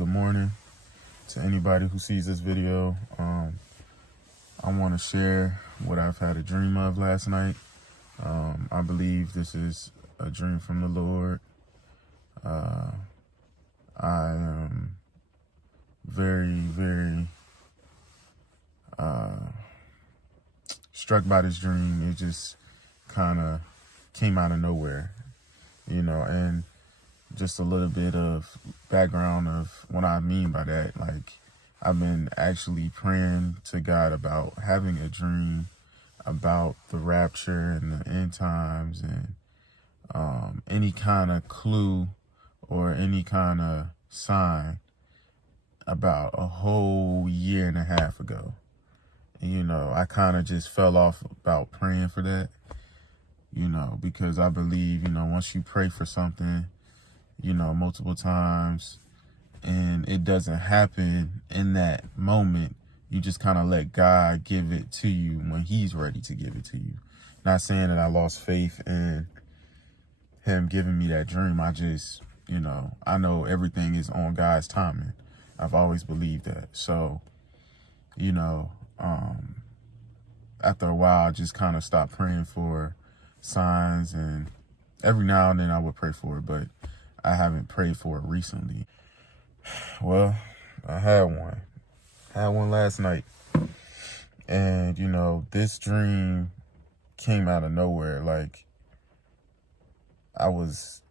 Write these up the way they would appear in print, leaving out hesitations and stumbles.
Good morning to anybody who sees this video. I want to share what I've had a dream of last night. I believe this is a dream from the Lord. I am very struck by this dream. It just kind of came out of nowhere, and just a little bit of background of what I mean by that. Like, I've been actually praying to God about having a dream about the rapture and the end times, and any kind of clue or any kind of sign about a whole year and a half ago. And, I kind of just fell off about praying for that, because I believe, once you pray for something, multiple times, and it doesn't happen in that moment, you just kind of let God give it to you when he's ready to give it to you. Not saying that I lost faith in him giving me that dream. I just, I know everything is on God's timing. I've always believed that. So, after a while, I just kind of stopped praying for signs, and every now and then I would pray for it, but I haven't prayed for it recently. Well, I had one. I had one last night. And, this dream came out of nowhere. Like, I was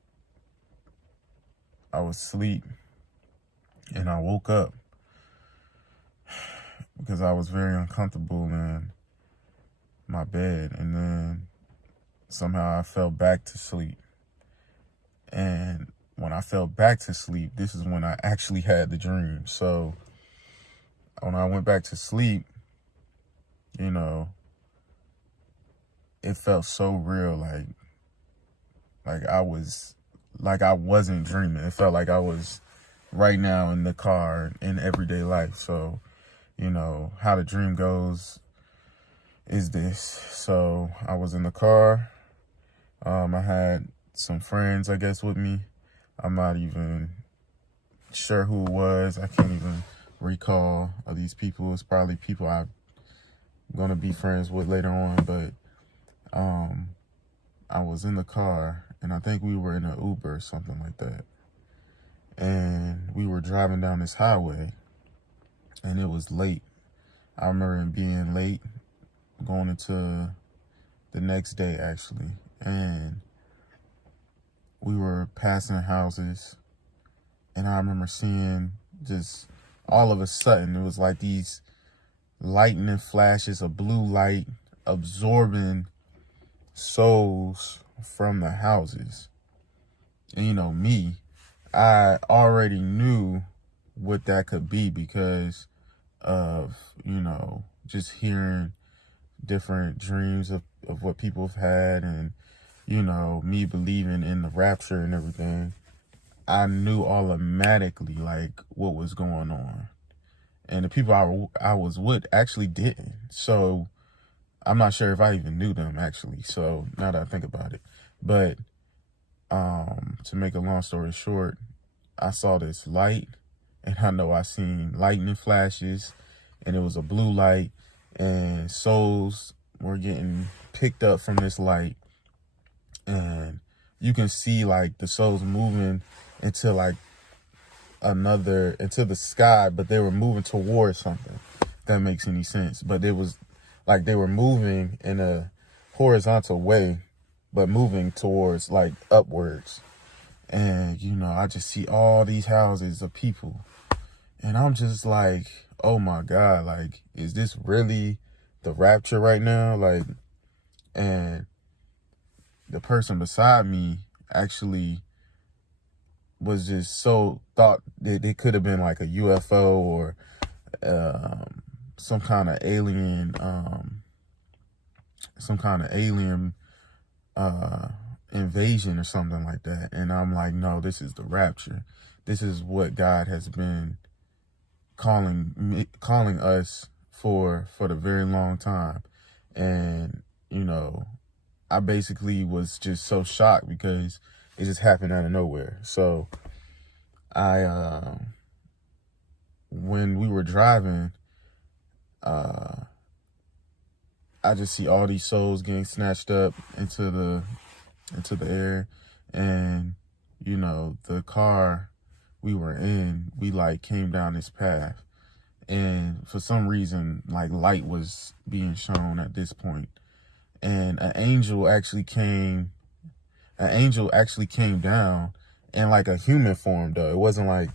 asleep, and I woke up because I was very uncomfortable in my bed. And then somehow I fell back to sleep. And when I fell back to sleep, this is when I actually had the dream. So when I went back to sleep, it felt so real, like I wasn't dreaming. It felt like I was right now in the car in everyday life. So, how the dream goes is this. So I was in the car. I had some friends, I guess, with me. I'm not even sure who it was. I can't even recall of these people. It's probably people I'm going to be friends with later on. But I was in the car, and I think we were in an Uber or something like that. And we were driving down this highway, and it was late. I remember it being late, going into the next day, actually. And we were passing houses, and I remember seeing just all of a sudden, it was like these lightning flashes of blue light absorbing souls from the houses. And me, I already knew what that could be because of, just hearing different dreams of what people have had, and me believing in the rapture and everything. I knew automatically like what was going on, and the people I was with actually didn't. So I'm not sure if I even knew them actually. So now that I think about it, but to make a long story short, I saw this light, and I know I seen lightning flashes, and it was a blue light, and souls were getting picked up from this light. And you can see like the souls moving into like into the sky, but they were moving towards something, if that makes any sense. But it was like they were moving in a horizontal way, but moving towards like upwards. And, I just see all these houses of people, and I'm just like, oh my God, like, is this really the rapture right now? Like, and the person beside me actually was just so thought that it could have been like a UFO or some kind of alien invasion or something like that. And I'm like, no, this is the rapture. This is what God has been calling us for the very long time. And I basically was just so shocked because it just happened out of nowhere. So I when we were driving, I just see all these souls getting snatched up into the air. And, you know, the car we were in, we like came down this path. And for some reason, like light was being shown at this point. And an angel actually came down in like a human form though. It wasn't like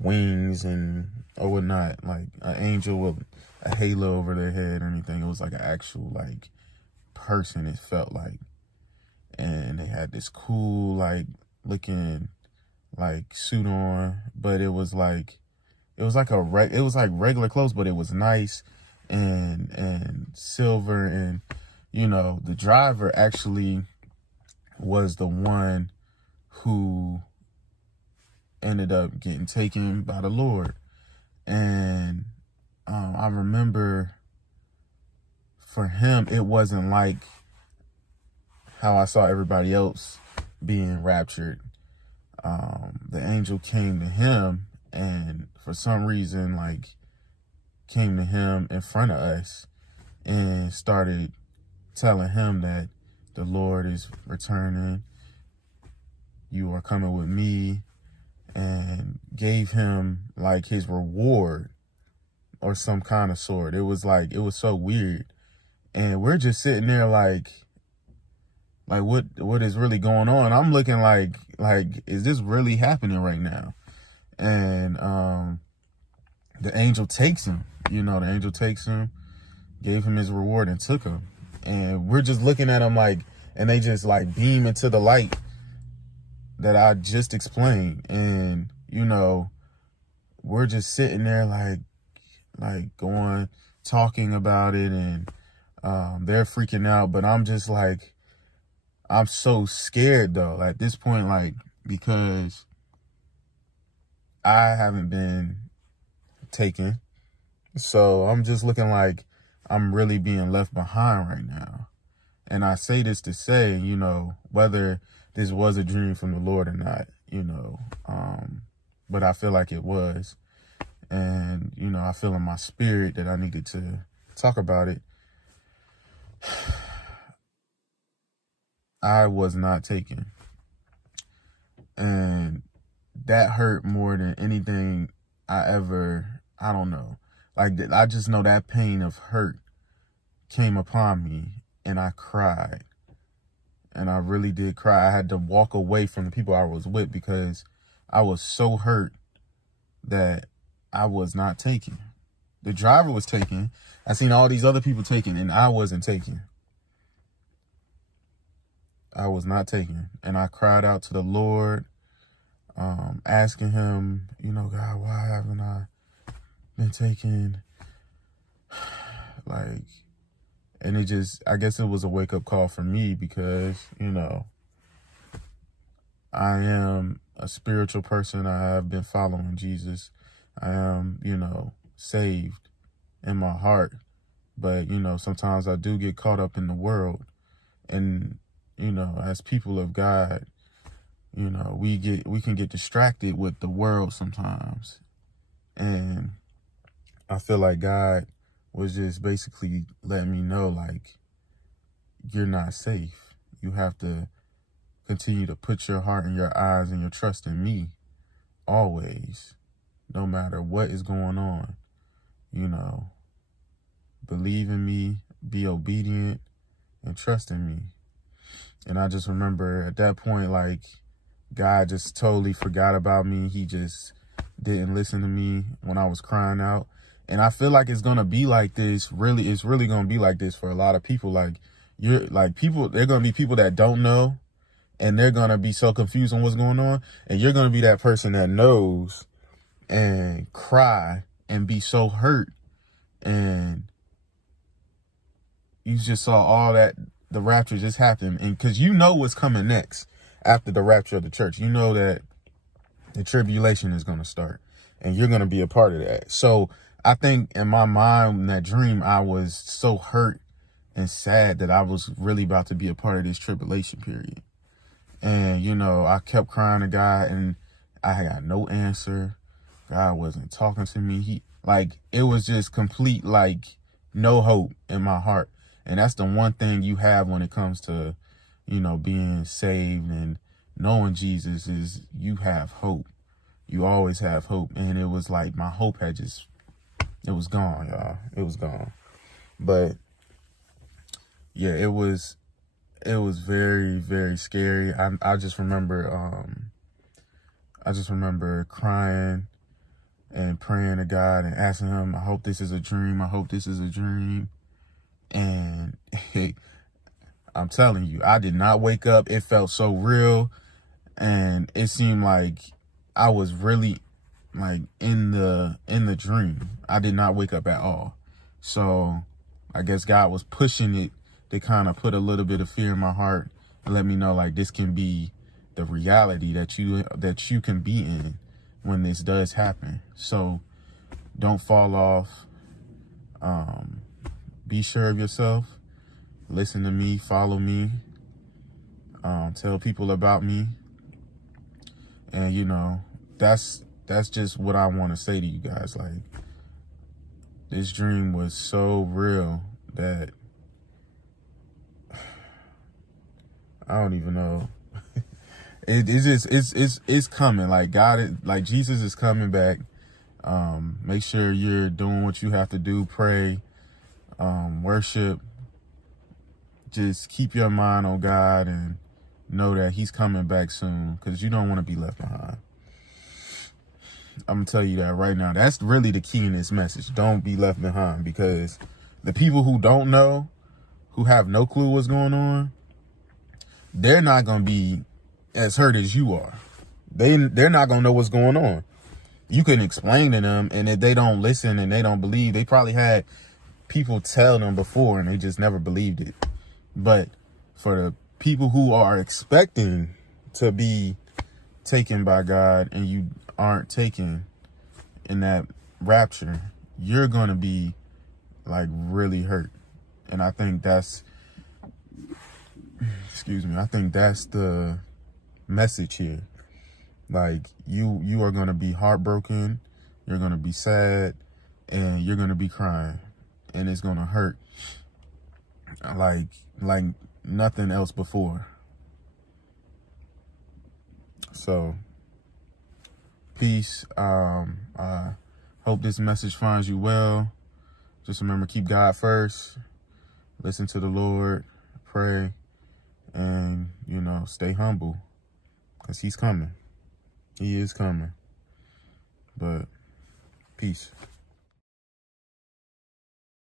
wings and or whatnot, like an angel with a halo over their head or anything. It was like an actual like person, it felt like. And they had this cool like looking like suit on, but it was like regular clothes, but it was nice and silver. And you know, the driver actually was the one who ended up getting taken by the Lord. And I remember for him, it wasn't like how I saw everybody else being raptured. The angel came to him, and for some reason, like, came to him in front of us and started telling him that the Lord is returning. You are coming with me, and gave him like his reward or some kind of sort. It was so weird. And we're just sitting there like what is really going on? I'm looking like is this really happening right now? And the angel takes him, gave him his reward and took him. And we're just looking at him like, and they just like beam into the light that I just explained. And, you know, we're just sitting there like talking about it, and they're freaking out, but I'm just like, I'm so scared though at this point, like, because I haven't been taken. So I'm just looking like I'm really being left behind right now. And I say this to say, you know, whether this was a dream from the Lord or not, you know, but I feel like it was. And, you know, I feel in my spirit that I needed to talk about it. I was not taken. And that hurt more than anything I don't know. Like, I just know that pain of hurt came upon me, and I cried. And I really did cry. I had to walk away from the people I was with because I was so hurt that I was not taken. The driver was taken. I seen all these other people taken, and I wasn't taken. I was not taken. And I cried out to the Lord, asking him, you know, God, why haven't I been taken? Like, and it just, I guess it was a wake-up call for me because, you know, I am a spiritual person. I have been following Jesus. I am, you know, saved in my heart. But, you know, sometimes I do get caught up in the world. And, you know, as people of God, you know, we can get distracted with the world sometimes. And I feel like God was just basically letting me know, like, you're not safe. You have to continue to put your heart and your eyes and your trust in me always, no matter what is going on. You know, believe in me, be obedient, and trust in me. And I just remember at that point, like, God just totally forgot about me. He just didn't listen to me when I was crying out. And I feel like it's going to be like this. Really, it's really going to be like this for a lot of people. Like, they're going to be people that don't know, and they're going to be so confused on what's going on. And you're going to be that person that knows and cry and be so hurt. And you just saw all that, the rapture just happened. And because you know what's coming next after the rapture of the church. You know that the tribulation is going to start, and you're going to be a part of that. So I think in my mind, in that dream, I was so hurt and sad that I was really about to be a part of this tribulation period. And, you know, I kept crying to God, and I got no answer. God wasn't talking to me. It was just complete, no hope in my heart. And that's the one thing you have when it comes to, being saved and knowing Jesus, is you have hope. You always have hope. And it was like my hope had it was gone, y'all. It was gone. But yeah, it was very, very scary. I just remember crying and praying to God and asking him, I hope this is a dream. I hope this is a dream. And I'm telling you, I did not wake up. It felt so real. And it seemed like I was really in the dream. I did not wake up at all. So I guess God was pushing it to kind of put a little bit of fear in my heart and let me know this can be the reality that you can be in when this does happen. So don't fall off. Be sure of yourself. Listen to me, follow me, tell people about me. And that's just what I want to say to you guys. This dream was so real that I don't even know. It's coming. God, Jesus is coming back. Make sure you're doing what you have to do. Pray, worship. Just keep your mind on God and know that he's coming back soon, because you don't want to be left behind. I'm going to tell you that right now. That's really the key in this message. Don't be left behind, because the people who don't know, who have no clue what's going on, they're not going to be as hurt as you are. They're not going to know what's going on. You can explain to them, and if they don't listen and they don't believe, they probably had people tell them before and they just never believed it. But for the people who are expecting to be taken by God and you aren't taken in that rapture, you're going to be really hurt. And I think that's, I think that's the message here. You are going to be heartbroken, you're going to be sad, and you're going to be crying, and it's going to hurt like nothing else before. So peace. I hope this message finds you well. Just remember, keep God first, listen to the Lord, pray, and stay humble, because he's coming. He is coming. But peace.